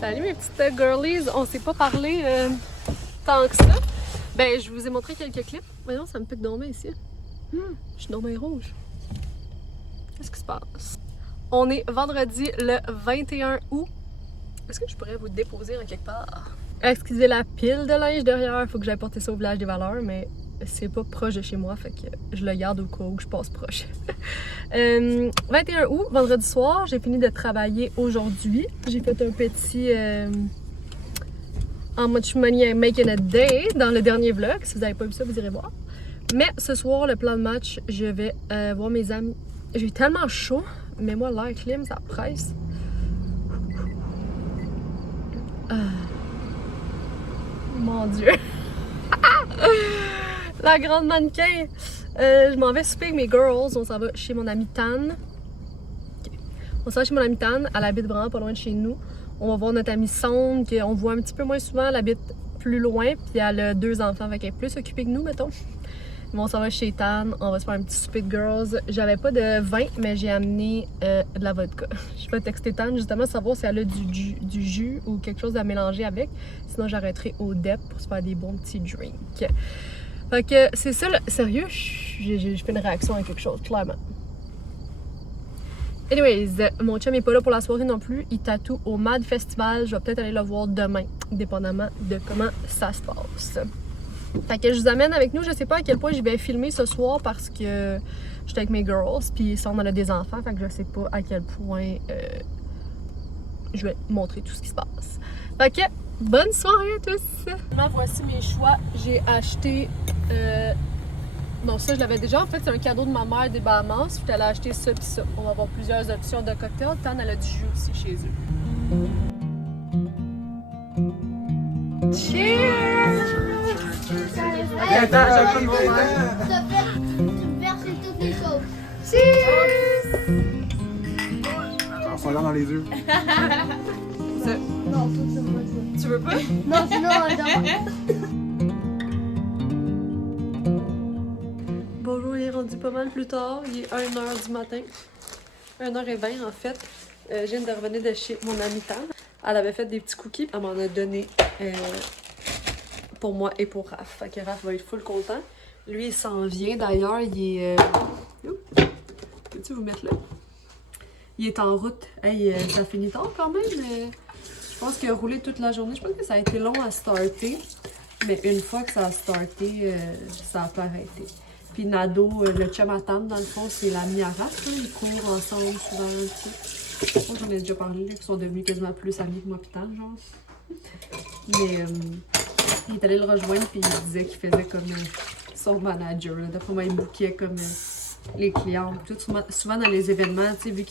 Salut mes petites girlies, on s'est pas parlé tant que ça. Ben, je vous ai montré quelques clips. Voyons, ça me pique dormir ici. Je suis dormir rouge. Qu'est-ce qui se passe? On est vendredi le 21 août. Est-ce que je pourrais vous déposer en quelque part? Excusez la pile de linge derrière, il faut que j'aille porter ça au village des valeurs, mais c'est pas proche de chez moi, fait que je le garde au cas où je passe proche. 21 août, vendredi soir, j'ai fini de travailler aujourd'hui. J'ai fait un petit How much money I'm making a day dans le dernier vlog. Si vous n'avez pas vu ça, vous irez voir. Mais ce soir, le plan de match, je vais voir mes amis. J'ai tellement chaud, mais moi, l'air clim, ça presse. Mon Dieu! La grande mannequin! Je m'en vais souper avec mes girls. On s'en va chez mon amie Tan. Okay. On s'en va chez mon amie Tan. Elle habite vraiment pas loin de chez nous. On va voir notre amie Sonde, qu'on voit un petit peu moins souvent. Elle habite plus loin, puis elle a 2 enfants, avec elle est plus occupée que nous, mettons. Mais on s'en va chez Tan. On va se faire un petit souper de girls. J'avais pas de vin, mais j'ai amené de la vodka. Je vais texter Tan, justement, savoir si elle a du jus ou quelque chose à mélanger avec. Sinon, j'arrêterai au DEP pour se faire des bons petits drinks. Fait que c'est ça, là. Sérieux, j'ai fait une réaction à quelque chose, clairement. Anyways, mon chum est pas là pour la soirée non plus. Il tatoue au Mad Festival. Je vais peut-être aller le voir demain, dépendamment de comment ça se passe. Fait que je vous amène avec nous. Je sais pas à quel point je vais filmer ce soir parce que j'étais avec mes girls. Puis ça, on a des enfants. Fait que je sais pas à quel point je vais montrer tout ce qui se passe. Fait que bonne soirée à tous! Maintenant, voici mes choix. J'ai acheté... Non, ça, je l'avais déjà. En fait, c'est un cadeau de ma mère des Bahamas. Je suis allée acheter ça puis ça. On va avoir plusieurs options de cocktails. Tan, elle a du jus aussi chez eux. Cheers! Attends, j'ai pas de Tu verses toutes les choses. Cheers! On s'en regarde dans les yeux. Non, tout ça, moi, je Tu veux pas? Non, sinon, on dort. Bonjour, il est rendu pas mal plus tard. Il est 1h du matin. 1h20 en fait. Je viens de revenir de chez mon amie Tan. Elle avait fait des petits cookies. Elle m'en a donné pour moi et pour Raph. Fait que Raph va être full content. Lui, il s'en vient d'ailleurs. Il est... Peux-tu vous mettre là? Il est en route. Hey, ça finit tard quand même. Je pense qu'il a roulé toute la journée. Je pense que ça a été long à starter. Mais une fois que ça a starté, ça a pas arrêté. Puis Nado, le chum à Tan, dans le fond, c'est l'ami à Raph. Ils courent ensemble souvent. Je pense que j'en ai déjà parlé, qu'ils sont devenus quasiment plus amis que moi pis Tan, genre. Mais il est allé le rejoindre puis il disait qu'il faisait comme son manager. D'après moi, il bookait comme les clients. Tout, souvent dans les événements, tu sais, vu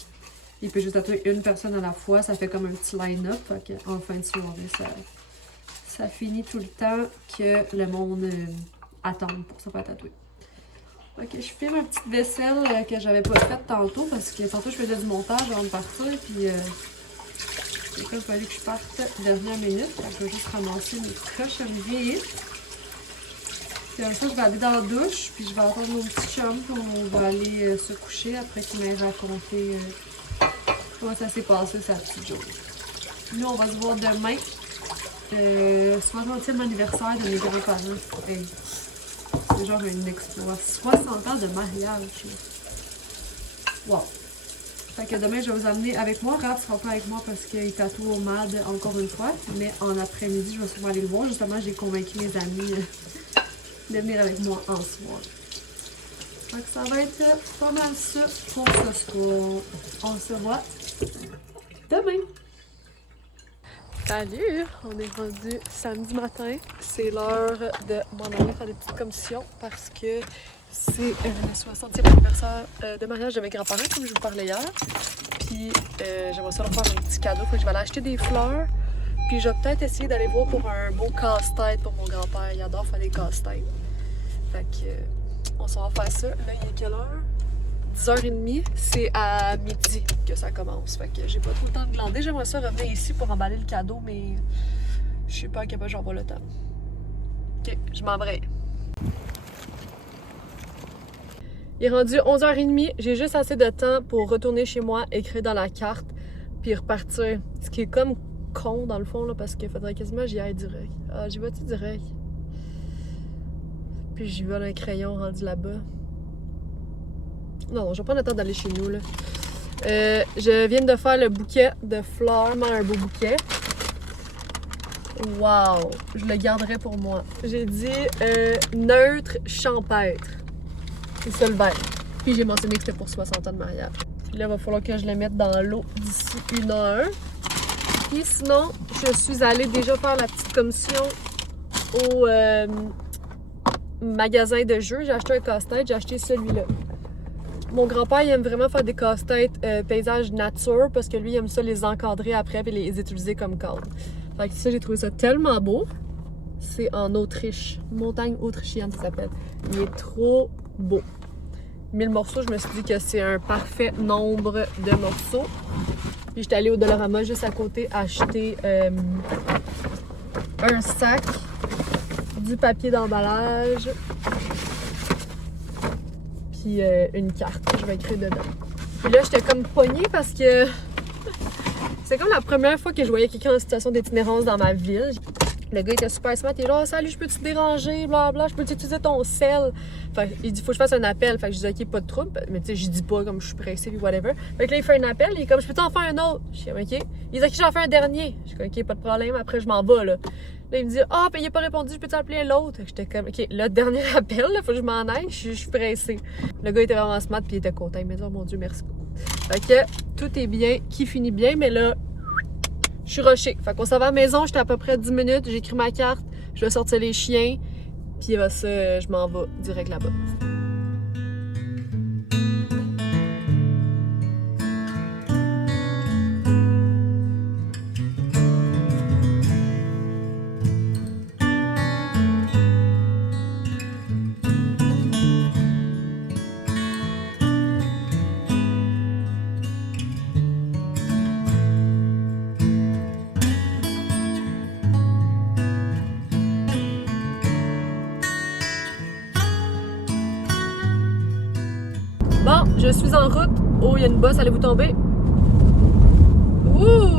qu'il peut juste tatouer une personne à la fois, ça fait comme un petit line-up. En fin de soirée, ça finit tout le temps que le monde attend pour se faire tatouer. Ok, je filme une petite vaisselle que j'avais pas faite tantôt parce que tantôt je faisais du montage avant de partir puis il fallait que je parte dernière minute. Je vais juste ramasser mes cochonneries. Puis après ça, je vais aller dans la douche puis je vais attendre mon petit chum puis on va aller se coucher après qu'il m'ait raconté comment ça s'est passé sa petite journée. Nous, on va se voir demain. 60e anniversaire de mes grands-parents. Hey. C'est genre un exploit. 60 ans de mariage. Wow. Fait que demain, je vais vous amener avec moi. Raph sera pas avec moi parce qu'il tatoue au MAD encore une fois. Mais en après-midi, je vais souvent aller le voir. Justement, j'ai convaincu mes amis de venir avec moi en soir. Fait que ça va être pas mal ça pour ce soir. On se voit demain. Salut! On est rendu samedi matin. C'est l'heure de m'en aller faire des petites commissions parce que c'est le 60e anniversaire de mariage de mes grands-parents, comme je vous parlais hier. Puis j'aimerais ça leur faire un petit cadeau. Fait que je vais aller acheter des fleurs. Puis je vais peut-être essayer d'aller voir pour un beau casse-tête pour mon grand-père. Il adore faire des casse-têtes. Fait que on s'en va faire ça. Là, il est quelle heure? 10h30, c'est à midi que ça commence. Fait que j'ai pas tout le temps de glander. J'aimerais ça revenir ici pour emballer le cadeau, mais je sais pas à quel point j'en vois le temps. Ok, je m'en vais. Il est rendu 11h30. J'ai juste assez de temps pour retourner chez moi, écrire dans la carte, puis repartir. Ce qui est comme con dans le fond, là, parce qu'il faudrait quasiment que j'y aille direct. Ah, j'y vais-tu direct? Puis j'y vole un crayon rendu là-bas. Non, je vais prendre le temps d'aller chez nous, là. Je viens de faire le bouquet de fleurs, un beau bouquet. Wow! Je le garderai pour moi. J'ai dit neutre champêtre. C'est ça le vert. Puis j'ai mentionné que c'était pour 60 ans de mariage. Puis là, il va falloir que je le mette dans l'eau d'ici 1 heure. Puis sinon, je suis allée déjà faire la petite commission au magasin de jeux. J'ai acheté un casse-tête, j'ai acheté celui-là. Mon grand-père, il aime vraiment faire des casse-têtes paysage nature parce que lui, il aime ça les encadrer après et les utiliser comme cadre. Fait que ça, j'ai trouvé ça tellement beau. C'est en Autriche. Montagne autrichienne, ça s'appelle. Il est trop beau. 1000 morceaux, je me suis dit que c'est un parfait nombre de morceaux. Puis j'étais allée au Dollarama juste à côté acheter un sac, du papier d'emballage, puis une carte que je vais écrire dedans. Puis là, j'étais comme pognée parce que c'est comme la première fois que je voyais quelqu'un en situation d'itinérance dans ma ville. Le gars était super smart, il est là, salut, je peux te déranger, blablabla, je peux utiliser ton sel. Fait il dit, faut que je fasse un appel. Fait que je dis, ok, pas de trouble. Mais tu sais, je dis pas comme je suis pressée, puis whatever. Fait que là, il fait un appel, il est comme, je peux t'en faire un autre. Je dis, ok. Il dit, ok, j'en fais un dernier. Je dis, ok, pas de problème, après, je m'en vais, là. Là, il me dit, ah, puis il a pas répondu, je peux t'appeler l'autre. J'étais comme, ok, le dernier appel, là, faut que je m'en aille, je suis pressée. Le gars était vraiment smart, puis il était content. Il m'a dit, oh mon Dieu, merci beaucoup. Fait que tout est bien, qui finit bien, mais là, je suis rushée. Fait qu'on s'en va à la maison, j'étais à peu près 10 minutes, j'ai écrit ma carte, je vais sortir les chiens, puis ça, je m'en vais direct là-bas. Bon, je suis en route. Oh, il y a une bosse, allez-vous tomber? Ouh!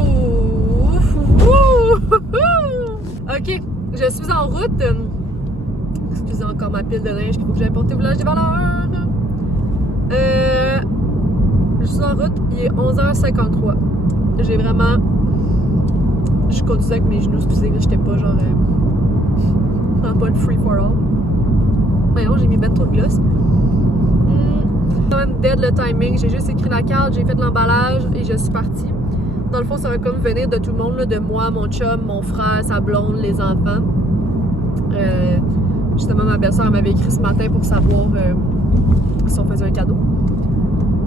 Ok, je suis en route. Excusez encore ma pile de linge qu'il faut que j'aille porter au village des valeurs. Je suis en route, il est 11h53. J'ai vraiment... Je conduisais avec mes genoux, excusez, j'étais pas genre... en mode free for all. Voyons, j'ai mis ben trop de gloss. Quand même dead le timing, j'ai juste écrit la carte, j'ai fait l'emballage et je suis partie. Dans le fond, ça va comme venir de tout le monde, là, de moi, mon chum, mon frère, sa blonde, les enfants. Justement, ma belle-sœur m'avait écrit ce matin pour savoir si on faisait un cadeau.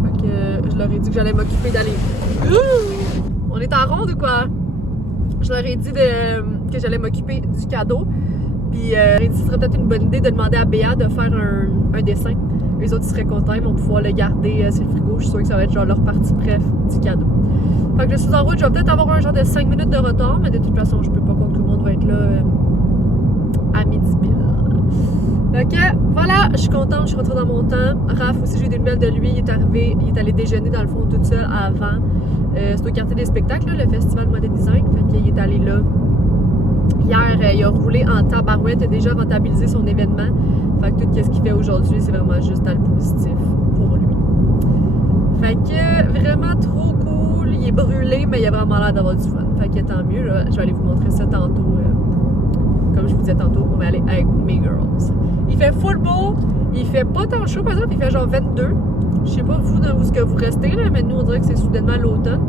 Fait que je leur ai dit que j'allais m'occuper d'aller... On est en ronde ou quoi? Je leur ai dit que j'allais m'occuper du cadeau. Puis j'ai dit que ce serait peut-être une bonne idée de demander à Béa de faire un dessin. Les autres, ils seraient contents, ils vont pouvoir le garder sur le frigo. Je suis sûre que ça va être genre leur partie préf du cadeau. Fait que je suis en route, je vais peut-être avoir un genre de 5 minutes de retard, mais de toute façon, je peux pas croire que tout le monde va être là à midi pile. Fait que voilà, je suis contente, je suis rentrée dans mon temps. Raph aussi, j'ai eu des nouvelles de lui, il est arrivé, il est allé déjeuner dans le fond toute seule avant. C'est au quartier des spectacles, là, le festival Model Design. Fait qu'il est allé là. Hier, il a roulé en tabarouette, il a déjà rentabilisé son événement. Fait que tout ce qu'il fait aujourd'hui, c'est vraiment juste dans le positif pour lui. Fait que vraiment trop cool. Il est brûlé, mais il a vraiment l'air d'avoir du fun. Fait que tant mieux, là. Je vais aller vous montrer ça tantôt. Comme je vous disais tantôt, on va aller avec mes girls. Il fait full beau. Il fait pas tant chaud, par exemple. Il fait genre 22. Je sais pas vous dans où ce que vous restez, là, mais nous, on dirait que c'est soudainement l'automne.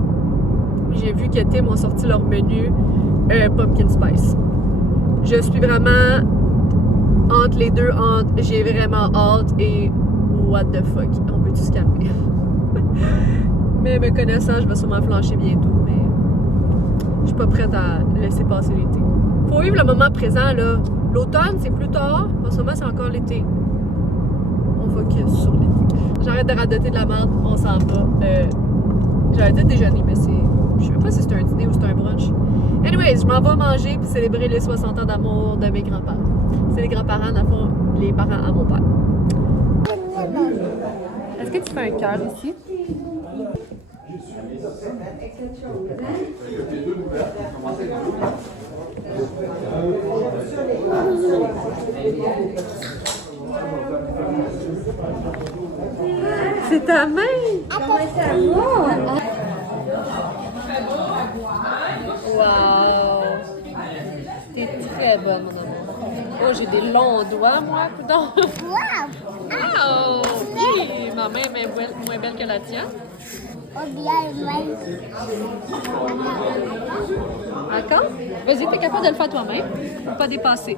J'ai vu que Tim ont sorti leur menu Pumpkin Spice. Je suis vraiment entre les deux, j'ai vraiment hâte et what the fuck, on peut tout se calmer. Mais me connaissant, je vais sûrement flancher bientôt, mais je suis pas prête à laisser passer l'été. Faut vivre le moment présent, là. L'automne, c'est plus tard, en ce moment, c'est encore l'été. On focus sur l'été. J'arrête de radoter de la merde, on s'en va. J'allais dire déjeuner, mais c'est... Je sais même pas si c'est un dîner ou c'est un brunch. Anyways, je m'en vais manger puis célébrer les 60 ans d'amour de mes grands-parents. C'est les grands-parents, dans le fond, les parents à mon père. Est-ce que tu fais un cœur ici? C'est ta main! Wow! T'es très bonne, mon amour. Oh, j'ai des longs doigts, moi, coudonc. Oh! Hi! Ma main est moins belle que la tienne. Encore? Vas-y, t'es capable de le faire toi-même. Faut pas dépasser.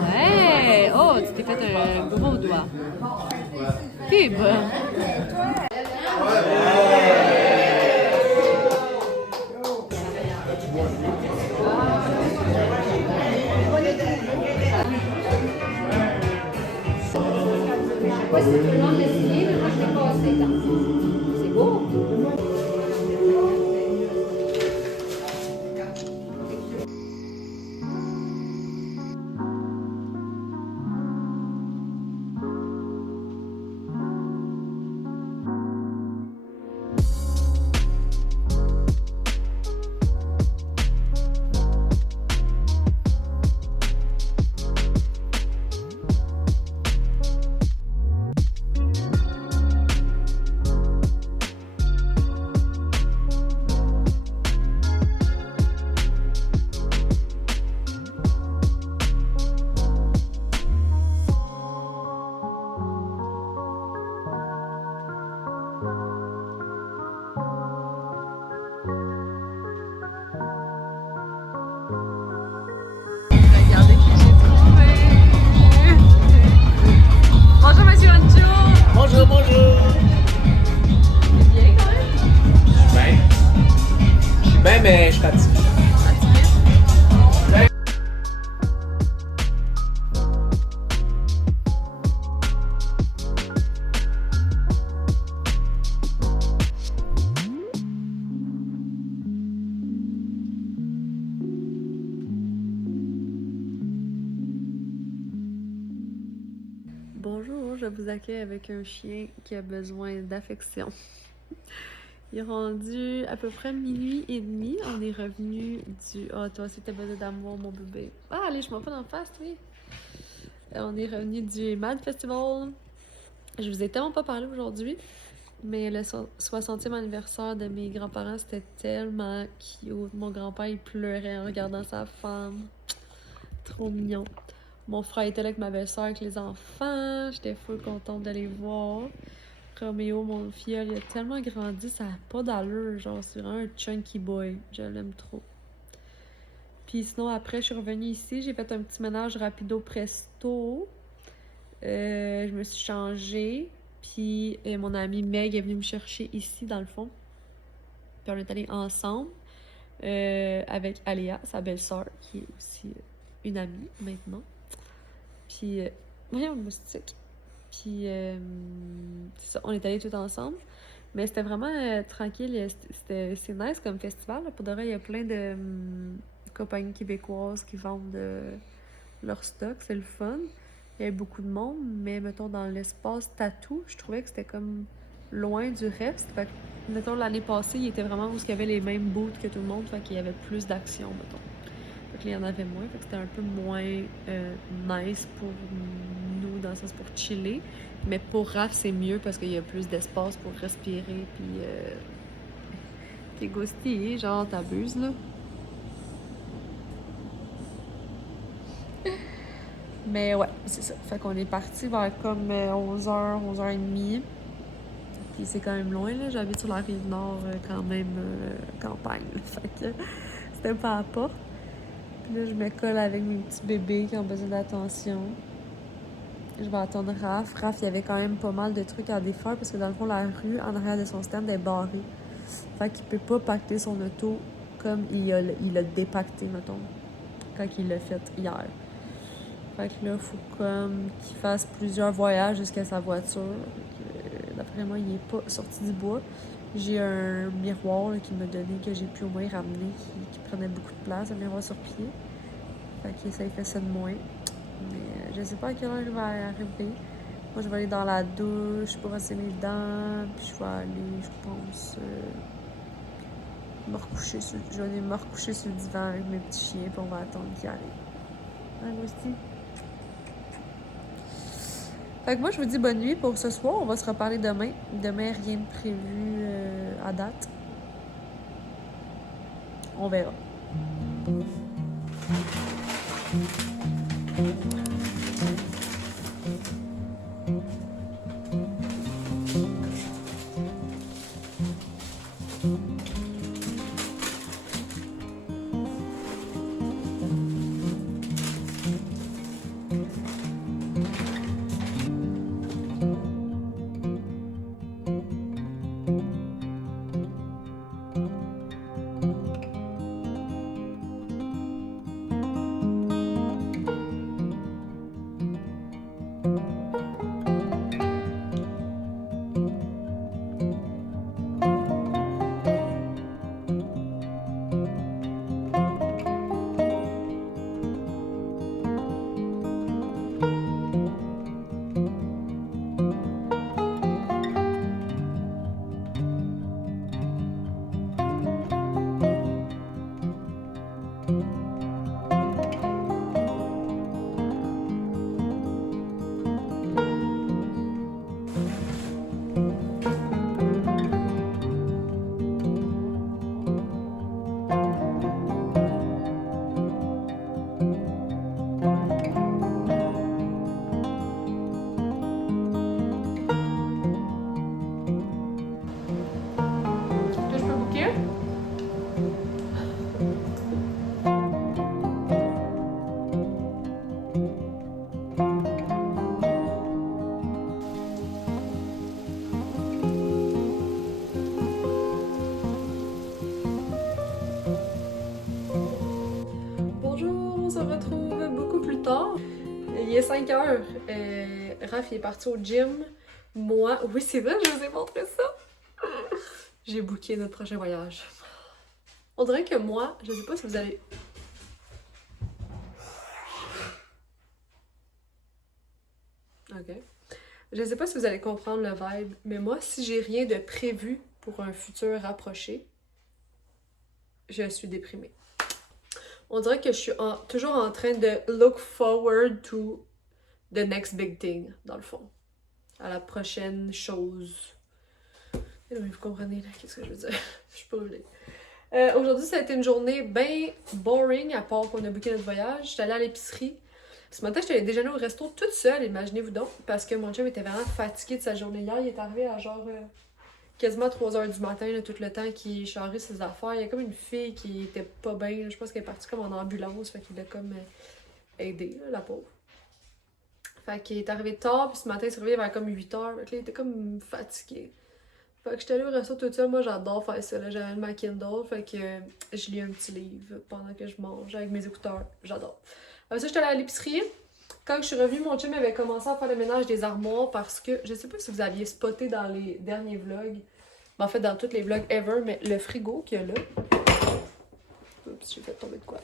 Ouais! Oh, tu t'es fait un gros doigt. T'es bonne. Ouais, c'est tout le monde l'essayer, mais moi je l'ai pas assez dans. C'est beau! Regardez qui j'ai trouvé! Bonjour, monsieur Ancho! Bonjour, bonjour. C'est bien quand même? Je suis bien, mais je suis fatigué. Bonjour, je vous accueille avec un chien qui a besoin d'affection. Il est rendu à peu près minuit et demi. On est revenu du... Ah, toi aussi, t'as besoin d'amour, mon bébé. Ah, allez, je m'en fais d'en face, oui. On est revenu du Mad Festival. Je vous ai tellement pas parlé aujourd'hui, mais le 60e anniversaire de mes grands-parents, c'était tellement cute. Mon grand-père, il pleurait en regardant sa femme. Trop mignon. Mon frère était là avec ma belle-sœur, avec les enfants. J'étais full contente de les voir. Roméo, mon filleul, il a tellement grandi, ça n'a pas d'allure. Genre, c'est vraiment un chunky boy. Je l'aime trop. Puis sinon, après, je suis revenue ici. J'ai fait un petit ménage rapido presto. Je me suis changée. Puis mon amie Meg est venue me chercher ici, dans le fond. Puis on est allés ensemble avec Aléa, sa belle-sœur, qui est aussi une amie maintenant. Puis, voyons le moustique. Puis, c'est ça, on est allés tous ensemble. Mais c'était vraiment tranquille. C'est nice comme festival. Là. Pour de vrai, il y a plein de compagnies québécoises qui vendent leur stock. C'est le fun. Il y avait beaucoup de monde. Mais, mettons, dans l'espace tatou, je trouvais que c'était comme loin du reste. Fait que, mettons, l'année passée, il était vraiment où il y avait les mêmes booths que tout le monde. Fait qu'il y avait plus d'action, mettons. Fait que là, il y en avait moins. Fait que c'était un peu moins nice pour nous, dans le sens pour chiller. Mais pour Raph, c'est mieux parce qu'il y a plus d'espace pour respirer. Puis, t'es ghosté, genre, t'abuses, là. Mais ouais, c'est ça. Fait qu'on est parti vers comme 11h, 11h30. Puis c'est quand même loin, là. J'habite sur la rive nord, quand même, campagne. Là. Fait que c'était pas à la porte. Puis là, je me colle avec mes petits bébés qui ont besoin d'attention. Je vais attendre Raph. Raph, il y avait quand même pas mal de trucs à défaire parce que dans le fond, la rue en arrière de son stand est barrée. Fait qu'il peut pas pacter son auto comme il a dépacté, mettons, quand il l'a fait hier. Fait que là, il faut comme qu'il fasse plusieurs voyages jusqu'à sa voiture. D'après moi, il est pas sorti du bois. J'ai un miroir là, qu'il m'a donné que j'ai pu au moins ramener, qui prenait beaucoup de place, un miroir sur pied. Fait que ça fait ça de moins. Mais je sais pas à quelle heure il va arriver. Moi, je vais aller dans la douche pour brosser mes dents. Puis je vais aller, je pense, Je vais aller me recoucher sur le divan avec mes petits chiens, puis on va attendre qu'ils arrivent. Hein, Ghosty? Fait que moi, je vous dis bonne nuit pour ce soir. On va se reparler demain. Demain, rien de prévu à date. On verra. Il est 5 heures. Raph il est parti au gym. Moi, oui c'est vrai, je vous ai montré ça. J'ai booké notre prochain voyage. On dirait que moi, je sais pas si vous allez... Ok. Je sais pas si vous allez comprendre le vibe, mais moi, si j'ai rien de prévu pour un futur rapproché, je suis déprimée. On dirait que je suis toujours en train de look forward to the next big thing, dans le fond. À la prochaine chose. Et oui, vous comprenez, là, qu'est-ce que je veux dire? Je suis pas brûlée. Aujourd'hui, ça a été une journée bien boring, à part qu'on a booké notre voyage. J'étais allée à l'épicerie. Ce matin, j'étais allée déjeuner au resto toute seule, imaginez-vous donc, parce que mon chum était vraiment fatigué de sa journée hier. Il est arrivé à genre quasiment 3h du matin, là, tout le temps qu'il chargeait ses affaires. Il y a comme une fille qui était pas bien, là. Je pense qu'elle est partie comme en ambulance, fait qu'il l'a comme aidé, là, la pauvre. Fait qu'il est arrivé tard, puis ce matin, il s'est réveillé vers comme 8h, fait qu'il était comme fatigué. Fait que j'étais allée au resto toute seule. Moi, j'adore faire ça, là. J'avais ma Kindle, fait que je lis un petit livre pendant que je mange avec mes écouteurs. J'adore. Après ça, j'étais allée à l'épicerie. Quand je suis revenue, mon chum avait commencé à faire le ménage des armoires parce que, je sais pas si vous aviez spoté dans les derniers vlogs, mais en fait dans tous les vlogs ever, mais le frigo qu'il y a là. Oups, j'ai fait tomber de quoi.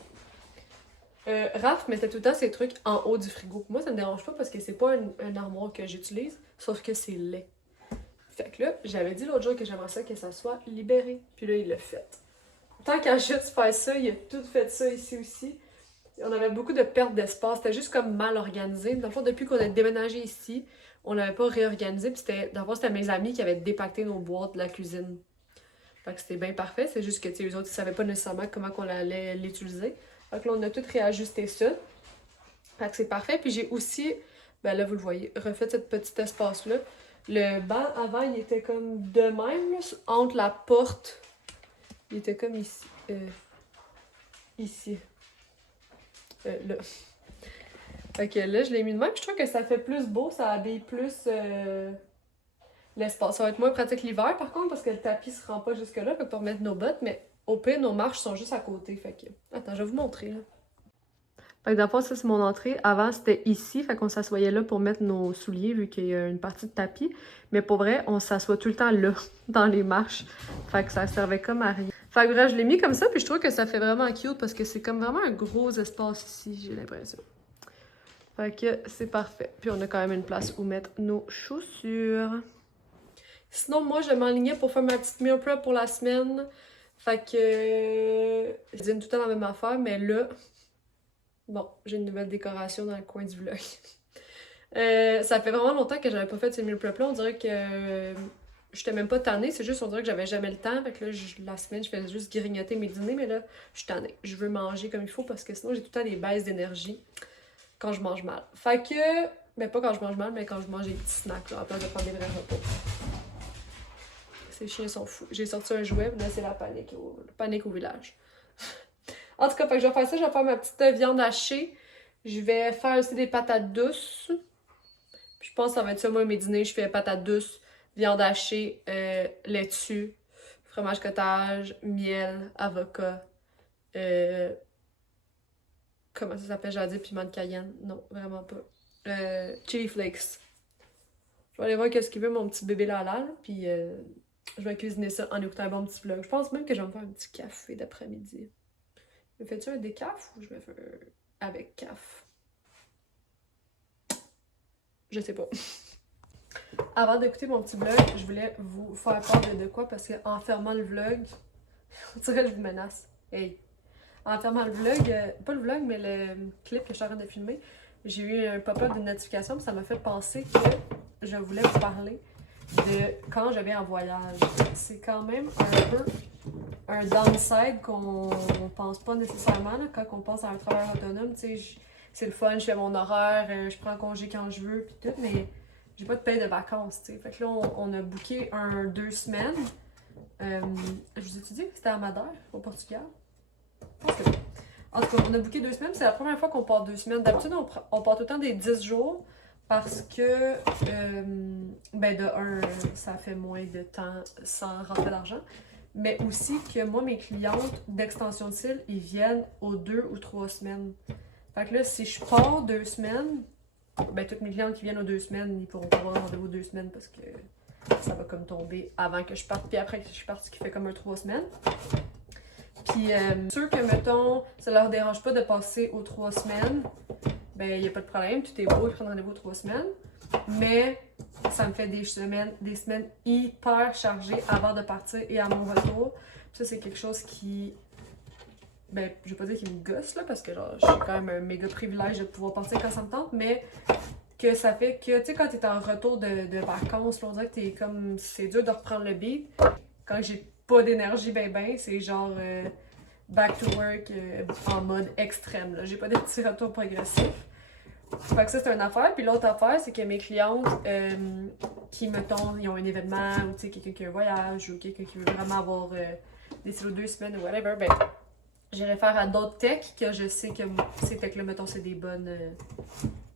Raph mettait tout le temps ses trucs en haut du frigo. Moi, ça me dérange pas parce que c'est pas un armoire que j'utilise, sauf que c'est laid. Fait que là, j'avais dit l'autre jour que j'aimerais ça que ça soit libéré. Puis là, il l'a fait. Tant qu'à juste faire ça, il a tout fait ça ici aussi. On avait beaucoup de pertes d'espace. C'était juste comme mal organisé. Dans le fond, depuis qu'on a déménagé ici, on n'avait pas réorganisé. Puis dans le fond, c'était mes amis qui avaient dépacté nos boîtes de la cuisine. Fait que c'était bien parfait. C'est juste que, tu sais, eux autres, ils savaient pas nécessairement comment on allait l'utiliser. Fait que là, on a tout réajusté ça. Fait que c'est parfait. Puis j'ai aussi, ben là, vous le voyez, refait cet petit espace-là. Le banc avant, il était comme de même, là, entre la porte. Il était comme ici. Ici. Là. Fait que là, je l'ai mis de même. Je trouve que ça fait plus beau, ça habille plus l'espace. Ça va être moins pratique l'hiver, par contre, parce que le tapis se rend pas jusque-là pour mettre nos bottes, mais au pire, nos marches sont juste à côté. Fait que... Attends, je vais vous montrer, là. Fait que d'abord, ça, c'est mon entrée. Avant, c'était ici. Fait qu'on s'assoyait là pour mettre nos souliers, vu qu'il y a une partie de tapis. Mais pour vrai, on s'assoit tout le temps là, dans les marches. Fait que ça servait comme à rien. Fait que bref, je l'ai mis comme ça, puis je trouve que ça fait vraiment cute parce que c'est comme vraiment un gros espace ici, j'ai l'impression. Fait que c'est parfait. Puis on a quand même une place où mettre nos chaussures. Sinon, moi, je m'enlignais pour faire ma petite meal prep pour la semaine. Fait que je dîne tout le temps la même affaire, mais là, bon, j'ai une nouvelle décoration dans le coin du vlog. Ça fait vraiment longtemps que j'avais pas fait ces meal prep là, on dirait que j'étais même pas tannée, c'est juste on dirait que j'avais jamais le temps, fait que là, la semaine, je faisais juste grignoter mes dîners, mais là, je suis tannée. Je veux manger comme il faut parce que sinon j'ai tout le temps des baisses d'énergie quand je mange mal. Fait que, mais pas quand je mange mal, mais quand je mange des petits snacks, là, à place de prendre des vrais repas. Ces chiens sont fous. J'ai sorti un jouet, mais là, c'est la panique au village. En tout cas, fait que je vais faire ça, je vais faire ma petite viande hachée. Je vais faire aussi des patates douces. Puis je pense que ça va être ça, moi, mes dîners. Je fais patates douces, viande hachée, laitue, fromage cottage, miel, avocat. Comment ça s'appelle? J'allais dire piment de Cayenne. Non, vraiment pas. Chili flakes. Je vais aller voir qu'est-ce qu'il veut, mon petit bébé Lala. Puis je vais cuisiner ça en écoutant un bon petit vlog. Je pense même que je vais me faire un petit café d'après-midi. Me fais-tu un décaf ou je me fais avec caf? Je sais pas. Avant d'écouter mon petit vlog, je voulais vous faire part de quoi parce qu'en fermant le vlog, on dirait que je vous menace. Hey! En fermant le vlog, pas le vlog, mais le clip que je suis en train de filmer, j'ai eu un pop-up de notification, puis ça m'a fait penser que je voulais vous parler de quand je vais en voyage. C'est quand même un peu un downside qu'on pense pas nécessairement là, quand on pense à un travail autonome. Tu sais, c'est le fun, je fais mon horaire, je prends congé quand je veux, puis tout, mais j'ai pas de paye de vacances, tu sais. Fait que là, on a booké 2 semaines. Je vous ai dit que c'était à Madère, au Portugal. Je pense que oui. En tout cas, on a booké 2 semaines. C'est la première fois qu'on part 2 semaines. D'habitude, on part tout le temps des 10 jours parce que, ben de un, ça fait moins de temps sans rentrer d'argent. Mais aussi que moi, mes clientes d'extension de cils, ils viennent aux 2 ou 3 semaines. Fait que là, si je pars 2 semaines, ben toutes mes clientes qui viennent aux 2 semaines, ils pourront pas avoir rendez-vous 2 semaines parce que ça va comme tomber avant que je parte. Puis après que je suis partie, ce qui fait comme un 3 semaines. Puis, ceux que, mettons, ça leur dérange pas de passer aux 3 semaines, ben, il n'y a pas de problème, tout est beau, je prends rendez-vous aux 3 semaines. Mais, ça me fait des semaines hyper chargées avant de partir et à mon retour. Puis ça, c'est quelque chose qui, ben, je vais pas dire qu'il me gosse, là, parce que, genre, j'ai quand même un méga privilège de pouvoir partir quand ça me tente, mais que ça fait que, tu sais, quand t'es en retour de vacances, là, on dirait que t'es comme, c'est dur de reprendre le beat. Quand j'ai pas d'énergie c'est genre back to work en mode extrême, là. J'ai pas de petits retours progressifs. Fait que ça, c'est une affaire. Puis l'autre affaire, c'est que mes clientes qui, mettons, ils ont un événement ou, tu sais, quelqu'un qui a un voyage ou quelqu'un qui veut vraiment avoir des stylos 2 semaines ou whatever, ben, j'irai faire à d'autres techs que je sais que ces techs-là, mettons, c'est des bonnes...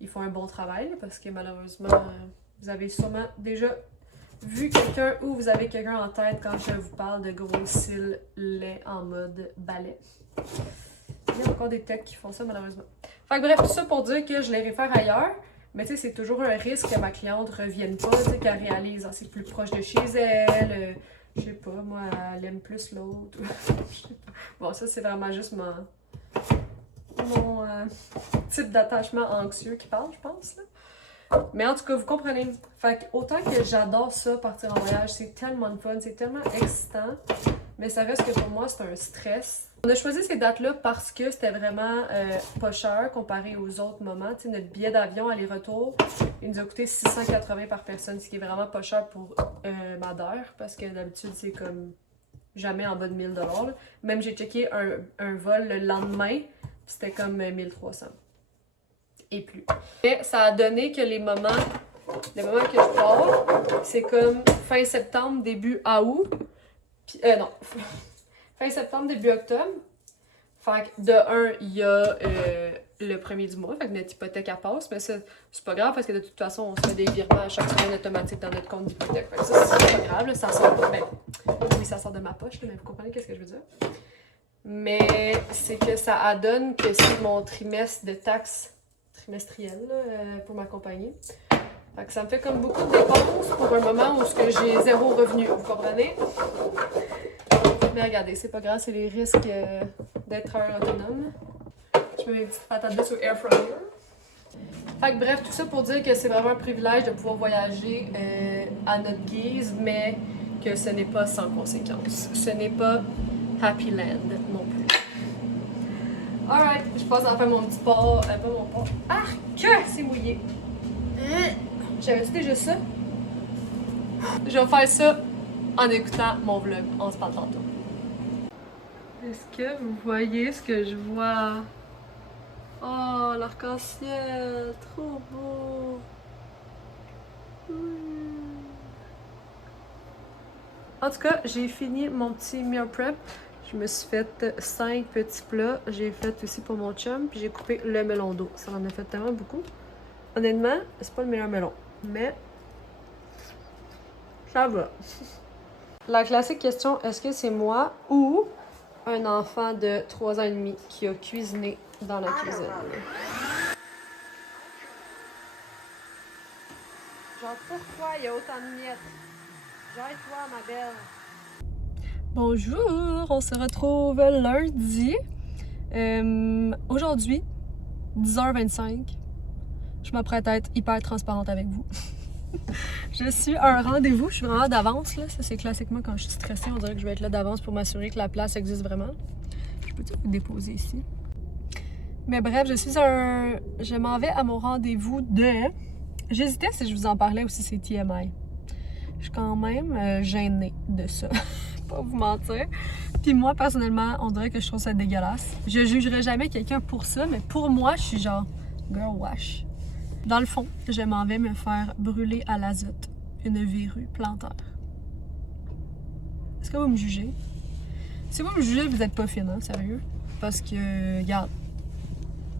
ils font un bon travail, là, parce que malheureusement, vous avez sûrement déjà vu quelqu'un ou vous avez quelqu'un en tête quand je vous parle de gros cils laids en mode balai. Il y a encore des techs qui font ça, malheureusement. Fait que bref, tout ça pour dire que je les réfère ailleurs. Mais tu sais, c'est toujours un risque que ma cliente revienne pas, tu sais, qu'elle réalise, c'est plus proche de chez elle, je sais pas, moi, elle aime plus l'autre. Bon, ça, c'est vraiment juste mon type d'attachement anxieux qui parle, je pense, là. Mais en tout cas, vous comprenez. Fait que autant que j'adore ça, partir en voyage, c'est tellement de fun, c'est tellement excitant, mais ça reste que pour moi, c'est un stress. On a choisi ces dates-là parce que c'était vraiment pas cher comparé aux autres moments. Tu sais, notre billet d'avion aller-retour, il nous a coûté 680 par personne, ce qui est vraiment pas cher pour Madère, parce que d'habitude, c'est comme jamais en bas de 1000 $. Même j'ai checké un vol le lendemain, c'était comme 1300. Et plus. Mais ça a donné que les moments que je pars, c'est comme fin septembre, début août. Puis, non. Fin septembre, début octobre. Fait que de un, il y a le premier du mois, fait que notre hypothèque elle passe, mais ça, c'est pas grave parce que de toute façon, on se fait des virements à chaque semaine automatiques dans notre compte d'hypothèque. Fait que ça, c'est pas grave, là, ça sort pas. Ben, oui, ça sort de ma poche, là, mais vous comprenez qu'est-ce que je veux dire? Mais c'est que ça donne que c'est mon trimestre de taxes trimestriel là, pour m'accompagner. Fait que ça me fait comme beaucoup de dépenses pour un moment où j'ai 0 revenu, vous comprenez? Mais regardez, c'est pas grave, c'est les risques d'être travailleur autonome. Je mets mes petites patates douces au air fryer. Fait que bref, tout ça pour dire que c'est vraiment un privilège de pouvoir voyager à notre guise, mais que ce n'est pas sans conséquences. Ce n'est pas Happy Land non plus. Alright, je passe à faire mon petit pas. Pas mon pas. Ah, que c'est mouillé. J'avais-tu déjà ça? Je vais faire ça en écoutant mon vlog. On se parle tantôt. Est-ce que vous voyez ce que je vois? Oh, l'arc-en-ciel! Trop beau! En tout cas, j'ai fini mon petit meal prep. Je me suis fait 5 petits plats. J'ai fait aussi pour mon chum, puis j'ai coupé le melon d'eau. Ça en a fait tellement beaucoup. Honnêtement, c'est pas le meilleur melon, mais ça va. La classique question, est-ce que c'est moi ou un enfant de 3 ans et demi qui a cuisiné dans la cuisine? Genre, pourquoi il y a autant de miettes? Gère-toi, ma belle. Bonjour, on se retrouve lundi. Aujourd'hui, 10h25. Je m'apprête à être hyper transparente avec vous. Je suis à un rendez-vous, je suis vraiment d'avance, là. Ça, c'est classiquement quand je suis stressée, on dirait que je vais être là d'avance pour m'assurer que la place existe vraiment. Je peux-tu vous déposer ici? Mais bref, je m'en vais à mon rendez-vous de... J'hésitais si je vous en parlais aussi, c'est TMI. Je suis quand même gênée de ça. Pas vous mentir. Puis moi, personnellement, on dirait que je trouve ça dégueulasse. Je jugerai jamais quelqu'un pour ça, mais pour moi, je suis genre... Girl wash. Dans le fond, je m'en vais me faire brûler à l'azote une verrue plantaire. Est-ce que vous me jugez? Si vous me jugez, vous êtes pas fine, hein, sérieux? Parce que, regarde,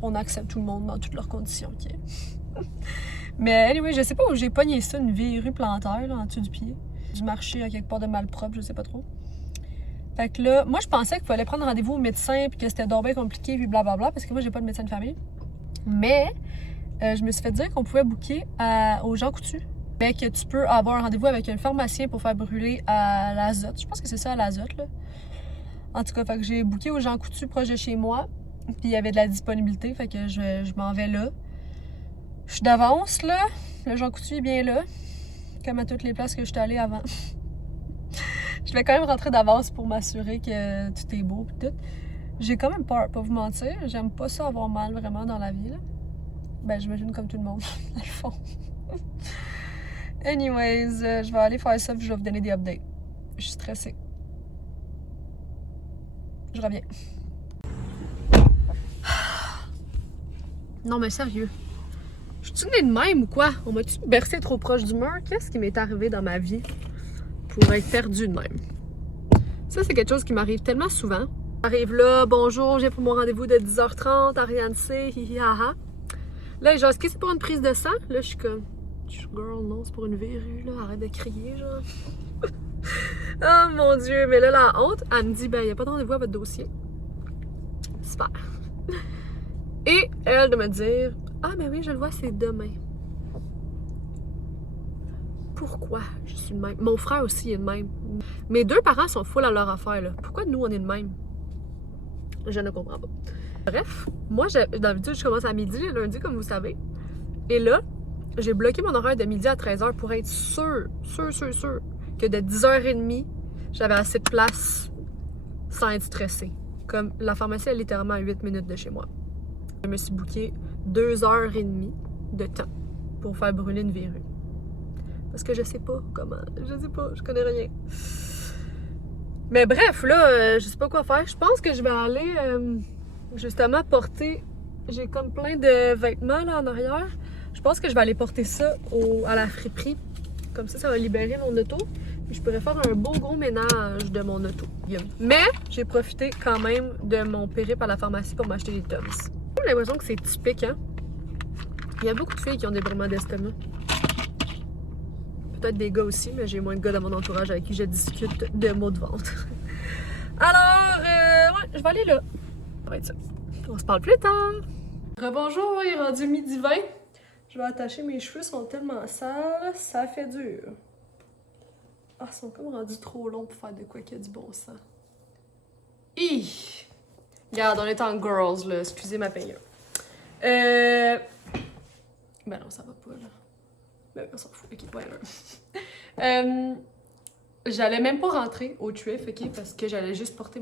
on accepte tout le monde dans toutes leurs conditions, ok? Mais anyway, je sais pas où j'ai pogné ça, une verrue plantaire, là, en dessous du pied. Du marché à quelque part de malpropre, je sais pas trop. Fait que là, moi, je pensais qu'il fallait prendre rendez-vous au médecin, puis que c'était donc bien compliqué, puis blablabla, parce que moi, j'ai pas de médecin de famille. Mais... je me suis fait dire qu'on pouvait booker aux Jean Coutu, mais que tu peux avoir un rendez-vous avec un pharmacien pour faire brûler à l'azote. Je pense que c'est ça, à l'azote, là. En tout cas, fait que j'ai booké aux Jean Coutu proche de chez moi, puis il y avait de la disponibilité, fait que je m'en vais là. Je suis d'avance, là. Le Jean Coutu est bien là, comme à toutes les places que je suis allée avant. Je vais quand même rentrer d'avance pour m'assurer que tout est beau, pis tout. J'ai quand même peur, pas vous mentir. J'aime pas ça avoir mal vraiment dans la vie, là. Ben, j'imagine comme tout le monde, dans le fond. Anyways, je vais aller faire ça puis je vais vous donner des updates. Je suis stressée. Je reviens. Non, mais sérieux. Je suis née de même ou quoi? On m'a-tu bercé trop proche du mur? Qu'est-ce qui m'est arrivé dans ma vie pour être perdue de même? Ça, c'est quelque chose qui m'arrive tellement souvent. J'arrive là, bonjour, j'ai pour mon rendez-vous de 10h30, Ariane C, hihi haha. Là, genre, est-ce que c'est pour une prise de sang? Là, je suis comme, girl, non, c'est pour une verrue, là, arrête de crier, genre. Oh mon Dieu, mais là, la honte, elle me dit, ben, il n'y a pas de rendez-vous à votre dossier. Super. Et elle de me dire, ah, ben oui, je le vois, c'est demain. Pourquoi je suis de même? Mon frère aussi est de même. Mes deux parents sont full à leur affaire, là. Pourquoi nous, on est de même? Je ne comprends pas. Bref, moi, d'habitude, je commence à midi, le lundi, comme vous savez. Et là, j'ai bloqué mon horaire de midi à 13h pour être sûre que de 10h30, j'avais assez de place sans être stressée. Comme la pharmacie est littéralement à 8 minutes de chez moi. Je me suis booké 2h30 de temps pour faire brûler une verrue. Parce que je sais pas comment. Je sais pas, je connais rien. Mais bref, là, je sais pas quoi faire. Je pense que je vais aller justement porter... J'ai comme plein de vêtements là en arrière. Je pense que je vais aller porter ça à la friperie. Comme ça va libérer mon auto. Puis je pourrais faire un beau gros ménage de mon auto. Mais j'ai profité quand même de mon périple à la pharmacie pour m'acheter des Tums. J'ai l'impression que c'est typique, hein? Il y a beaucoup de filles qui ont des brûlements d'estomac. Peut-être des gars aussi, mais j'ai moins de gars dans mon entourage avec qui je discute de mots de vente. Alors, ouais, je vais aller là. Ça va être ça. On se parle plus tard. Rebonjour, il est rendu 12h20. Je vais attacher mes cheveux, ils sont tellement sales, ça fait dur. Ah, ils sont comme rendus trop longs pour faire de quoi qu'il y a du bon sens. Hi! Regarde, on est en girls, là. Excusez ma payeur. Ben non, ça va pas, là. Ben, on s'en fout. Ok, whatever. j'allais même pas rentrer au thrift, ok, parce que j'allais juste porter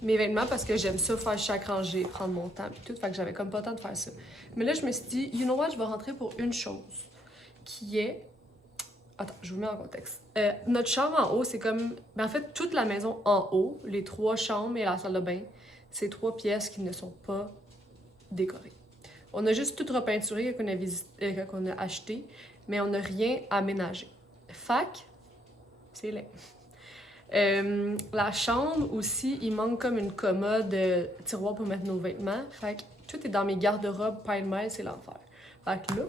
mes vêtements parce que j'aime ça faire chaque rangée, prendre mon temps et tout, fait que j'avais comme pas le temps de faire ça. Mais là, je me suis dit, you know what, je vais rentrer pour une chose, qui est... Attends, je vous mets en contexte. Notre chambre en haut, c'est comme... Ben, en fait, toute la maison en haut, les 3 chambres et la salle de bain, c'est 3 pièces qui ne sont pas décorées. On a juste tout repeinturé qu'on a acheté, mais on n'a rien aménagé. Fac, c'est laid. La chambre aussi, il manque comme une commode tiroir pour mettre nos vêtements. Fait que tout est dans mes garde-robes pile-mile, c'est l'enfer. Fait que là,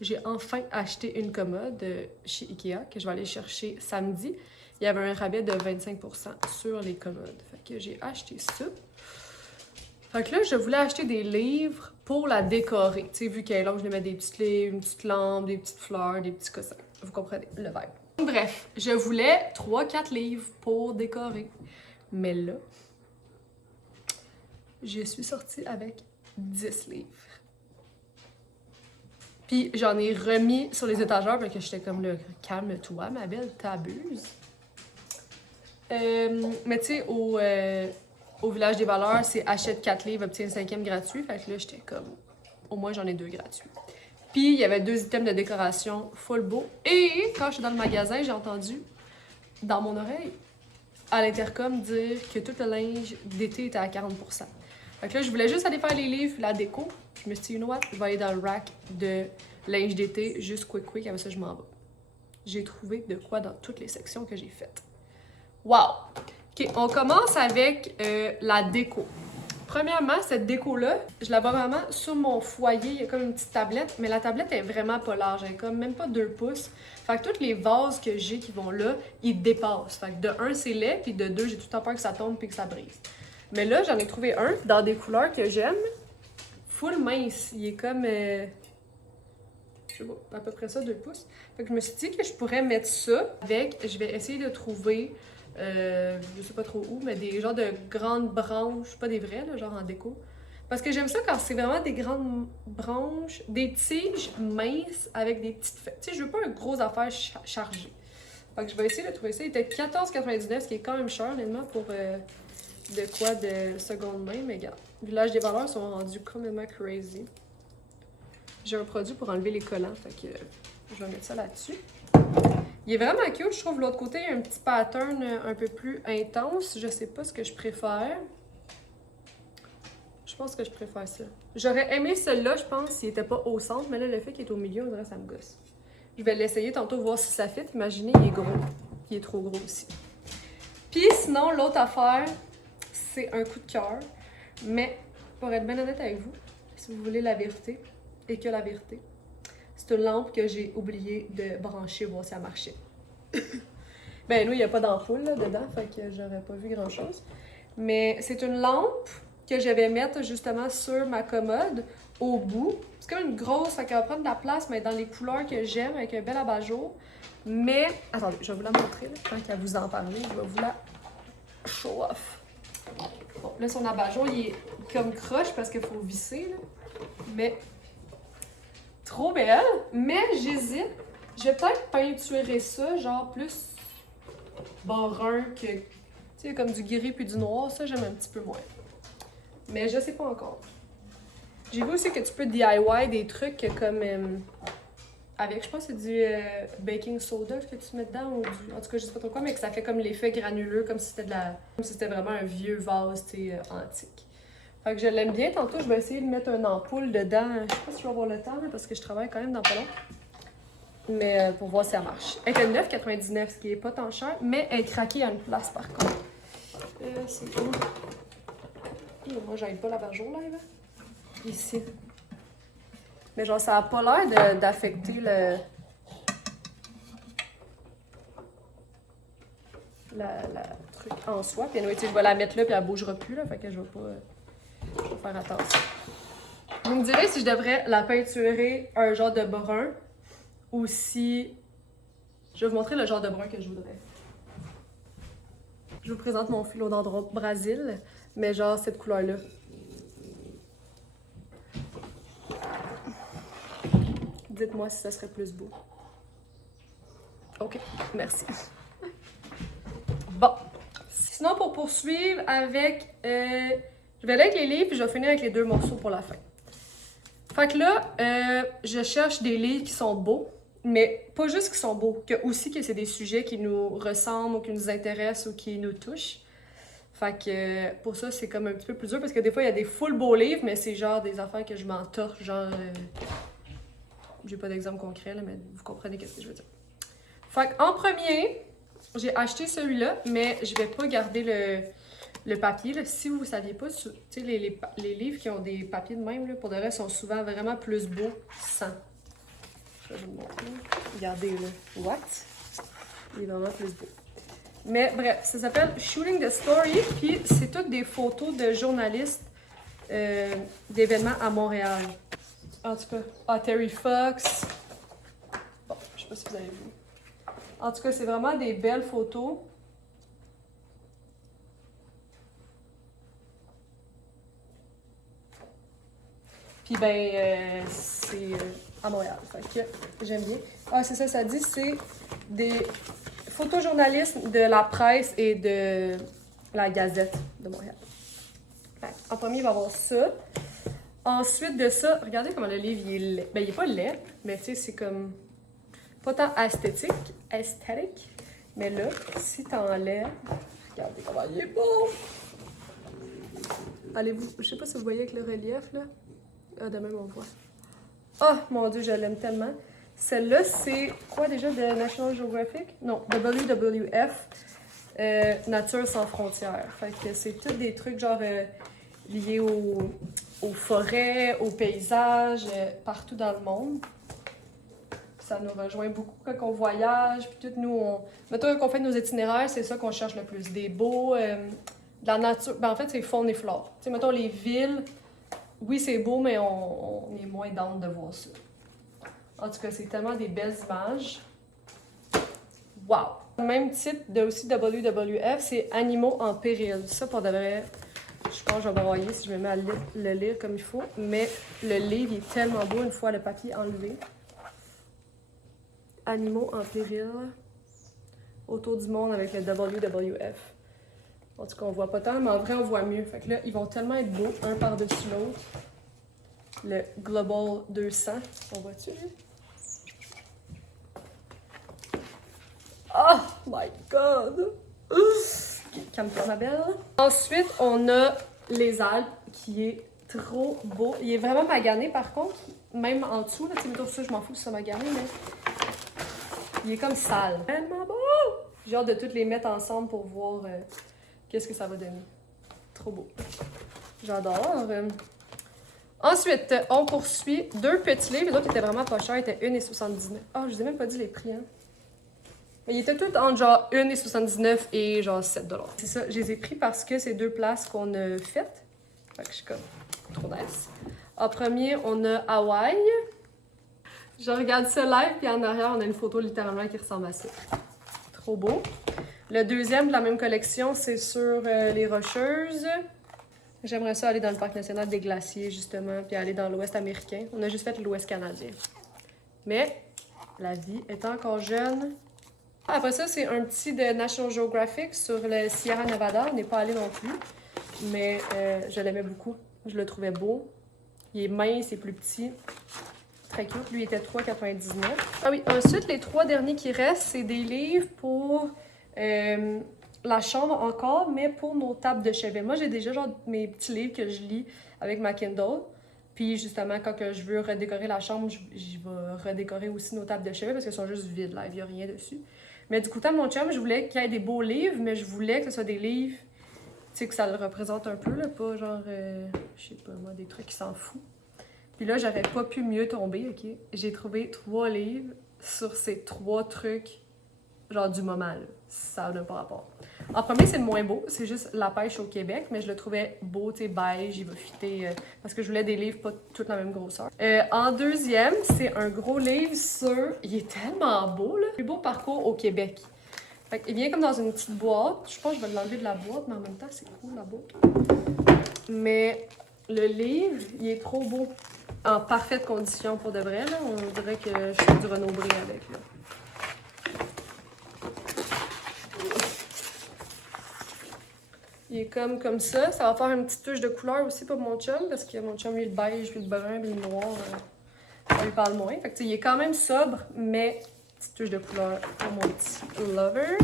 j'ai enfin acheté une commode chez Ikea que je vais aller chercher samedi. Il y avait un rabais de 25% sur les commodes. Fait que j'ai acheté ça. Fait que là, je voulais acheter des livres pour la décorer. Tu sais, vu qu'elle est longue, je vais mettre des petits livres, une petite lampe, des petites fleurs, des petits cossins. Vous comprenez le vibe. Bref, je voulais 3-4 livres pour décorer. Mais là, je suis sortie avec 10 livres. Puis j'en ai remis sur les étagères parce que j'étais comme là, calme-toi, ma belle, t'abuses. Mais tu sais, au Village des Valeurs, c'est achète 4 livres, obtiens le 5e gratuit. Fait que là, j'étais comme, au moins j'en ai 2 gratuits. Puis il y avait 2 items de décoration full beau. Et quand je suis dans le magasin, j'ai entendu dans mon oreille à l'intercom dire que tout le linge d'été était à 40%. Fait que là, je voulais juste aller faire les livres, la déco. Je me suis dit, you know what, je vais aller dans le rack de linge d'été, juste quick, avec ça, je m'en vais. J'ai trouvé de quoi dans toutes les sections que j'ai faites. Wow! OK, on commence avec la déco. Premièrement, cette déco-là, je la vois vraiment sur mon foyer. Il y a comme une petite tablette, mais la tablette est vraiment pas large. Elle est comme même pas 2 pouces. Fait que tous les vases que j'ai qui vont là, ils dépassent. Fait que de 1, c'est laid, puis de 2, j'ai tout le temps peur que ça tombe puis que ça brise. Mais là, j'en ai trouvé un dans des couleurs que j'aime. Full mince. Il est comme... je sais pas, à peu près ça, 2 pouces. Fait que je me suis dit que je pourrais mettre ça avec... Je vais essayer de trouver... je sais pas trop où, mais des genres de grandes branches, pas des vraies, là, genre en déco. Parce que j'aime ça quand c'est vraiment des grandes branches, des tiges minces avec des petites feuilles. Tu sais, je veux pas un gros affaire chargé. Fait que je vais essayer de trouver ça. Il était 14,99, ce qui est quand même cher, honnêtement, pour de quoi de seconde main. Mais regarde, Village des Valeurs sont rendus complètement crazy. J'ai un produit pour enlever les collants, fait que je vais mettre ça là-dessus. Il est vraiment cute, je trouve. De l'autre côté, il y a un petit pattern un peu plus intense. Je sais pas ce que je préfère. Je pense que je préfère ça. J'aurais aimé celui-là, je pense, s'il était pas au centre, mais là, le fait qu'il est au milieu, on dirait que ça me gosse. Je vais l'essayer tantôt, voir si ça fit. Imaginez, il est gros. Il est trop gros aussi. Puis sinon, l'autre affaire, c'est un coup de cœur. Mais, pour être bien honnête avec vous, si vous voulez la vérité, et que la vérité, c'est une lampe que j'ai oublié de brancher, voir si elle marchait. Ben, nous, il n'y a pas d'ampoule là, dedans, fait que j'aurais pas vu grand-chose. Mais c'est une lampe que je vais mettre justement sur ma commode, au bout. C'est comme une grosse, fait qu'elle va prendre de la place, mais dans les couleurs que j'aime, avec un bel abat-jour. Mais, attendez, je vais vous la montrer, là, tant qu'à vous en parler, je vais vous la show off. Bon, là, son abat-jour, il est comme croche parce qu'il faut visser, là. Mais... trop belle, mais j'hésite. Je vais peut-être peinturer ça, genre plus brun que... Tu sais, comme du gris puis du noir, ça j'aime un petit peu moins. Mais je sais pas encore. J'ai vu aussi que tu peux DIY des trucs comme... avec, je pense que c'est du baking soda que tu mets dedans, ou du... En tout cas, je sais pas trop quoi, mais que ça fait comme l'effet granuleux, comme si c'était de la... Comme si c'était vraiment un vieux vase, tu sais, antique. Fait que je l'aime bien. Tantôt, je vais essayer de mettre une ampoule dedans. Je sais pas si je vais avoir le temps, là, parce que je travaille quand même dans pas long. Mais pour voir si ça marche. Elle était 9,99, ce qui est pas tant cher, mais elle est craquée à une place par contre. C'est où? Moi, j'aime pas l'abat-jour, là. Ici. Mais genre, ça a pas l'air d'affecter le... La truc en soi. Puis anyway, je vais la mettre là, puis elle bougera plus, là. Fait que je vais pas... Je vais faire attention. Vous me direz si je devrais la peinturer un genre de brun ou si... Je vais vous montrer le genre de brun que je voudrais. Je vous présente mon philodendron Brésil, mais genre cette couleur-là. Dites-moi si ça serait plus beau. OK, merci. Bon. Sinon, pour poursuivre avec... je vais aller avec les livres, puis je vais finir avec les 2 morceaux pour la fin. Fait que là, je cherche des livres qui sont beaux, mais pas juste qui sont beaux, aussi que c'est des sujets qui nous ressemblent ou qui nous intéressent ou qui nous touchent. Fait que pour ça, c'est comme un petit peu plus dur, parce que des fois, il y a des full beaux livres, mais c'est genre des affaires que je m'entorche, genre... j'ai pas d'exemple concret, là, mais vous comprenez ce que je veux dire. Fait qu'en premier, j'ai acheté celui-là, mais je vais pas garder le papier. Là. Si vous ne saviez pas, tu sais, les livres qui ont des papiers de même, là, pour de vrai, sont souvent vraiment plus beaux sans. Je vais vous le montrer. Regardez, là. What? Il est vraiment plus beau. Mais bref, ça s'appelle Shooting the Story, puis c'est toutes des photos de journalistes d'événements à Montréal. En tout cas, Terry Fox. Bon, je sais pas si vous avez vu. En tout cas, c'est vraiment des belles photos. Puis ben, c'est à Montréal. Fait que j'aime bien. Ah, c'est ça, ça dit, c'est des photojournalistes de la presse et de la Gazette de Montréal. Fait, en premier, il va y avoir ça. Ensuite de ça, regardez comment le livre il est laid. Ben, il est pas laid, mais tu sais, c'est comme pas tant esthétique, mais là, si t'enlèves, regardez comment il est beau! Allez-vous, je sais pas si vous voyez avec le relief, là. Ah, de même, on voit. Oh, mon Dieu, je l'aime tellement. Celle-là, c'est quoi déjà de National Geographic? Non, WWF, Nature sans frontières. Fait que c'est tous des trucs genre liés aux forêts, aux paysages, partout dans le monde. Ça nous rejoint beaucoup quand on voyage. Puis tout, nous, mettons qu'on fait nos itinéraires, c'est ça qu'on cherche le plus. Des beaux, de la nature. Ben, en fait, c'est faune et flore. Tu sais, mettons les villes, oui, c'est beau, mais on est moins down de voir ça. En tout cas, c'est tellement des belles images. Wow! Le même type de aussi WWF, c'est Animaux en péril. Ça, pour de vrai, je pense que je vais broyer si je me mets à le lire comme il faut. Mais le livre il est tellement beau une fois le papier enlevé. Animaux en péril autour du monde avec le WWF. En tout cas, on voit pas tant, mais en vrai, on voit mieux. Fait que là, ils vont tellement être beaux, un par-dessus l'autre. Le Global 200, on voit-tu, lui? Oh my God! Calme-toi, ma belle. Ensuite, on a les Alpes, qui est trop beau. Il est vraiment magané, par contre. Même en dessous, là, tu sais, mettons ça, je m'en fous si ça magané, mais... il est comme sale. Tellement beau! J'ai hâte de toutes les mettre ensemble pour voir qu'est-ce que ça va donner. Trop beau. J'adore. Ensuite, on poursuit 2 petits livres. Les autres étaient vraiment pas chers. Ils étaient 1,79. Ah, je vous ai même pas dit les prix, hein. Mais ils étaient tous entre genre 1,79 et genre 7 $. C'est ça, je les ai pris parce que c'est 2 places qu'on a faites. Fait que je suis comme trop nice. En premier, on a Hawaï. Je regarde ça live, puis en arrière, on a une photo littéralement qui ressemble à ça. Trop beau. Le deuxième de la même collection, c'est sur les Rocheuses. J'aimerais ça aller dans le Parc national des glaciers, justement, puis aller dans l'Ouest américain. On a juste fait l'Ouest canadien. Mais la vie est encore jeune. Après ça, c'est un petit de National Geographic sur le Sierra Nevada. On n'est pas allé non plus, mais je l'aimais beaucoup. Je le trouvais beau. Il est mince, il est plus petit. Très cute. Lui, il était 3,99. Ah oui, ensuite, les 3 derniers qui restent, c'est des livres pour la chambre encore, mais pour nos tables de chevet. Moi, j'ai déjà genre mes petits livres que je lis avec ma Kindle. Puis justement, quand que je veux redécorer la chambre, je vais redécorer aussi nos tables de chevet parce qu'elles sont juste vides, là. Il n'y a rien dessus. Mais du coup, à mon chum, je voulais qu'il y ait des beaux livres, mais je voulais que ce soit des livres, tu sais, que ça le représente un peu, là, pas genre, je sais pas moi, des trucs qui s'en fout. Puis là, j'aurais pas pu mieux tomber, ok? J'ai trouvé 3 livres sur ces 3 trucs, genre du moment, là. Ça n'a pas rapport. En premier, c'est le moins beau, c'est juste La pêche au Québec, mais je le trouvais beau, tu sais, beige, il va fitter, parce que je voulais des livres pas toutes la même grosseur. En deuxième, c'est un gros livre sur... Il est tellement beau, là! Le plus beau parcours au Québec. Fait qu'il vient comme dans une petite boîte. Je pense que je vais l'enlever de la boîte, mais en même temps, c'est cool, la boîte. Mais le livre, il est trop beau. En parfaite condition pour de vrai, là. On dirait que je fais du Renaud Bré avec, là. Il est comme ça. Ça va faire une petite touche de couleur aussi pour mon chum, parce que mon chum, lui, le beige, puis le brun, puis le noir, ça lui parle moins. Fait que, il est quand même sobre, mais petite touche de couleur pour mon petit lover.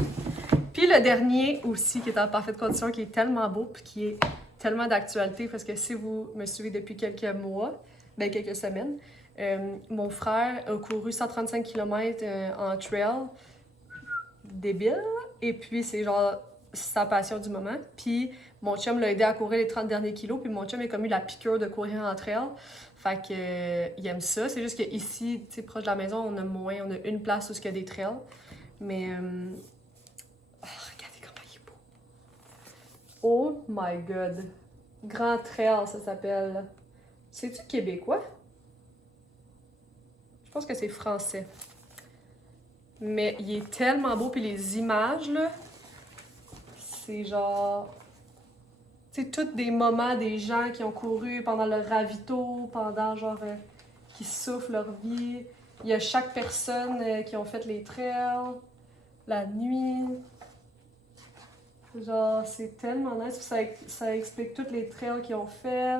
Puis le dernier aussi, qui est en parfaite condition, qui est tellement beau, puis qui est tellement d'actualité, parce que si vous me suivez depuis quelques mois, ben quelques semaines, mon frère a couru 135 km en trail, débile, et puis c'est genre sa passion du moment. Puis mon chum l'a aidé à courir les 30 derniers kilos, puis mon chum a comme eu la piqûre de courir en trail. Fait que il aime ça. C'est juste qu'ici, tu sais, proche de la maison, on a une place où il y a des trails. Mais regardez comment il est beau. Oh my god. Grand Trail, ça s'appelle. C'est-tu québécois? Je pense que c'est français. Mais il est tellement beau, puis les images, là, c'est genre... Tu sais, tous des moments des gens qui ont couru pendant le ravito, pendant genre... qui souffrent leur vie. Il y a chaque personne qui ont fait les trails, la nuit. Genre, c'est tellement nice. Ça explique toutes les trails qu'ils ont fait.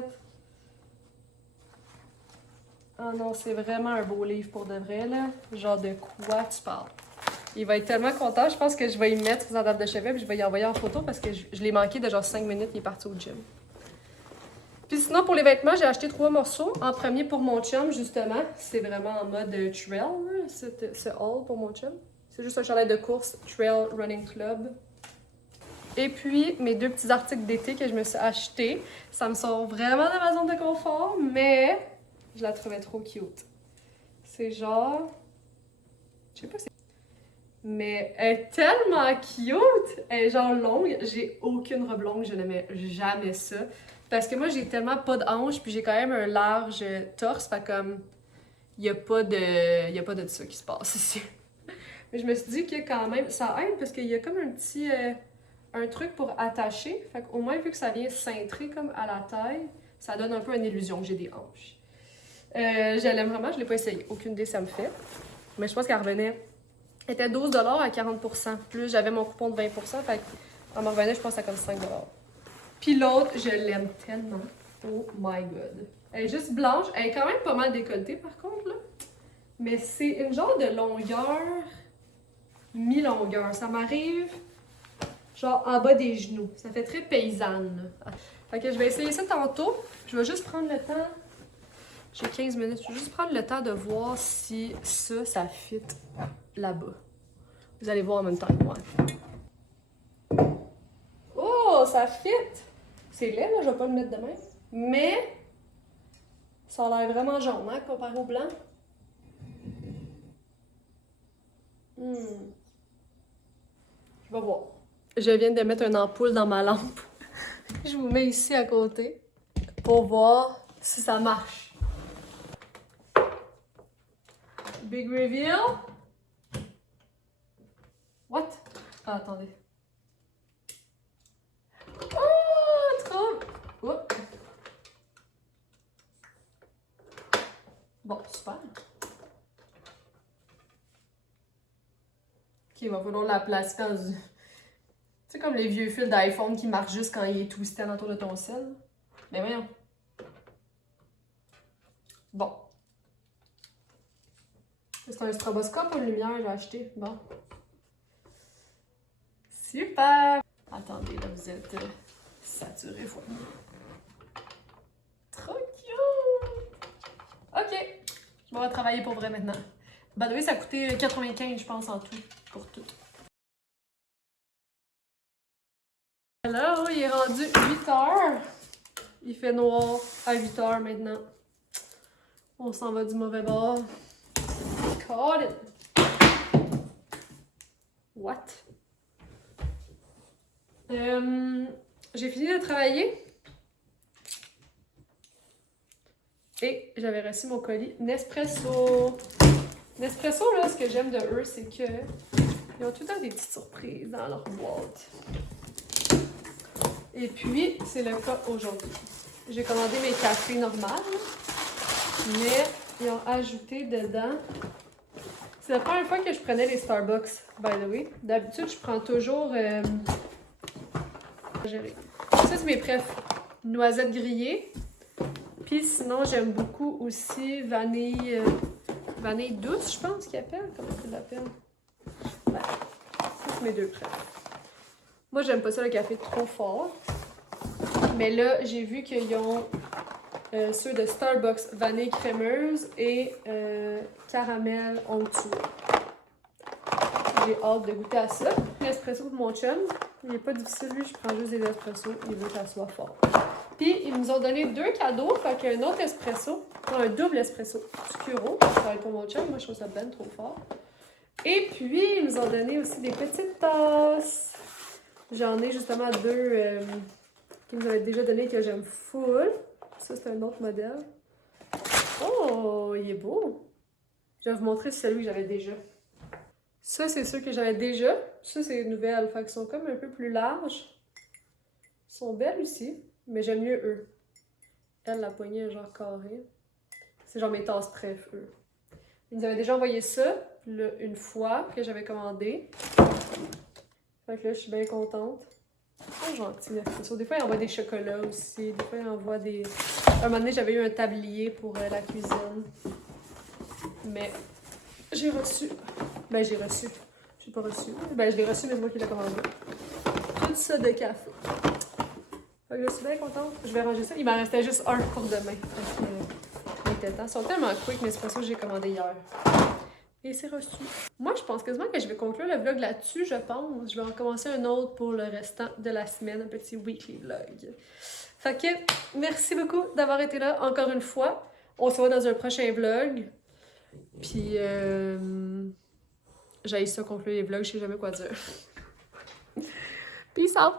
Ah non, c'est vraiment un beau livre pour de vrai, là. Genre, de quoi tu parles? Il va être tellement content. Je pense que je vais y mettre sur sa table de chevet puis je vais y envoyer en photo parce que je l'ai manqué de genre 5 minutes. Il est parti au gym. Puis sinon, pour les vêtements, j'ai acheté 3 morceaux. En premier, pour mon chum, justement. C'est vraiment en mode trail, ce haul pour mon chum. C'est juste un chalet de course Trail Running Club. Et puis, mes 2 petits articles d'été que je me suis achetés. Ça me sort vraiment de ma zone de confort, mais je la trouvais trop cute. C'est genre... Je sais pas si... Mais elle est tellement cute! Elle est genre longue. J'ai aucune robe longue, je n'aimais jamais ça. Parce que moi, j'ai tellement pas de hanches, puis j'ai quand même un large torse, fait comme... Y a pas de ça qui se passe ici. Mais je me suis dit que quand même, ça aide parce qu'il y a comme un petit... un truc pour attacher. Fait qu'au moins, vu que ça vient cintrer comme à la taille, ça donne un peu une illusion que j'ai des hanches. Je l'aime vraiment, je l'ai pas essayé. Aucune idée ça me fait. Mais je pense qu'elle revenait... Elle était 12 $ à 40%. Plus j'avais mon coupon de 20%, fait qu'elle me revenait, je pense, à comme 5 $. Puis l'autre, je l'aime tellement. Oh my god. Elle est juste blanche. Elle est quand même pas mal décolletée, par contre, là. Mais c'est une genre de longueur... mi-longueur. Ça m'arrive... genre en bas des genoux. Ça fait très paysanne, là. Fait que je vais essayer ça tantôt. Je vais juste prendre le temps. J'ai 15 minutes. Je vais juste prendre le temps de voir si ça fit là-bas. Vous allez voir en même temps que moi. Oh, ça fit! C'est laid, là. Je vais pas le mettre de même. Mais ça a l'air vraiment jaune, hein, comparé au blanc. Je vais voir. Je viens de mettre une ampoule dans ma lampe. Je vous mets ici à côté pour voir si ça marche. Big reveal. What? Ah, attendez. Oh, trop! Oh. Bon, super. Ok, il va falloir la placer dans une... C'est comme les vieux fils d'iPhone qui marchent juste quand il est twisté autour de ton sel. Mais voyons. Bon. C'est un stroboscope ou une lumière que j'ai acheté? Bon. Super! Attendez, là, vous êtes saturé, voilà. Trop cute! Ok. Je vais travailler pour vrai maintenant. By the way, ça a coûté 95, je pense, en tout. Pour tout. Hello, il est rendu 8h. Il fait noir à 8h maintenant. On s'en va du mauvais bord. Caught it. What? J'ai fini de travailler. Et j'avais reçu mon colis Nespresso. Nespresso, là, ce que j'aime de eux, c'est que ils ont tout le temps des petites surprises dans leur boîte. Et puis, c'est le cas aujourd'hui. J'ai commandé mes cafés normales, mais ils ont ajouté dedans... C'est la première fois que je prenais les Starbucks, by the way. D'habitude, je prends toujours... Ça, c'est mes préf. Noisettes grillées. Puis sinon, j'aime beaucoup aussi vanille... vanille douce, je pense qu'il appelle. Comment il l'appelle? Ouais. Ça, c'est mes deux préf. Moi, j'aime pas ça le café trop fort. Mais là, j'ai vu qu'ils ont ceux de Starbucks vanille crémeuse et caramel onctueux. J'ai hâte de goûter à ça. L'espresso pour mon chum, il est pas difficile, lui, je prends juste des espressos, il veut que ça soit fort. Puis, ils nous ont donné 2 cadeaux, fait qu'un autre espresso, non, un double espresso, Scuro, ça va être pour mon chum, moi je trouve ça ben trop fort. Et puis, ils nous ont donné aussi des petites tasses. J'en ai justement 2 qu'ils nous avaient déjà donné que j'aime full. Ça, c'est un autre modèle. Oh, il est beau! Je vais vous montrer celui que j'avais déjà. Ça, c'est ceux que j'avais déjà. Ça, c'est nouvelle. Fait qu'ils sont comme un peu plus larges. Ils sont belles aussi, mais j'aime mieux eux. Elle, la poignée est genre carrée. C'est genre mes tasses préf, eux. Ils nous avaient déjà envoyé ça là, une fois que j'avais commandé. Fait que là, je suis bien contente. C'est gentil, l'espresso. Des fois, ils envoient des chocolats aussi. Des fois, ils envoient des... Un moment donné, j'avais eu un tablier pour la cuisine. Mais j'ai reçu... Ben, j'ai reçu. J'ai pas reçu. Ben, je l'ai reçu, mais c'est moi qui l'ai commandé. Tout ça de café. Fait que je suis bien contente. Je vais ranger ça. Il m'en restait juste un pour demain. Parce que il était temps. Ils sont tellement quick, mes espressos que j'ai commandé hier. Et c'est reçu. Moi, je pense quasiment que je vais conclure le vlog là-dessus, je pense. Je vais en commencer un autre pour le restant de la semaine, un petit weekly vlog. Fait que, merci beaucoup d'avoir été là encore une fois. On se voit dans un prochain vlog. Puis, j'ai ça conclure les vlogs, je sais jamais quoi dire. Peace out!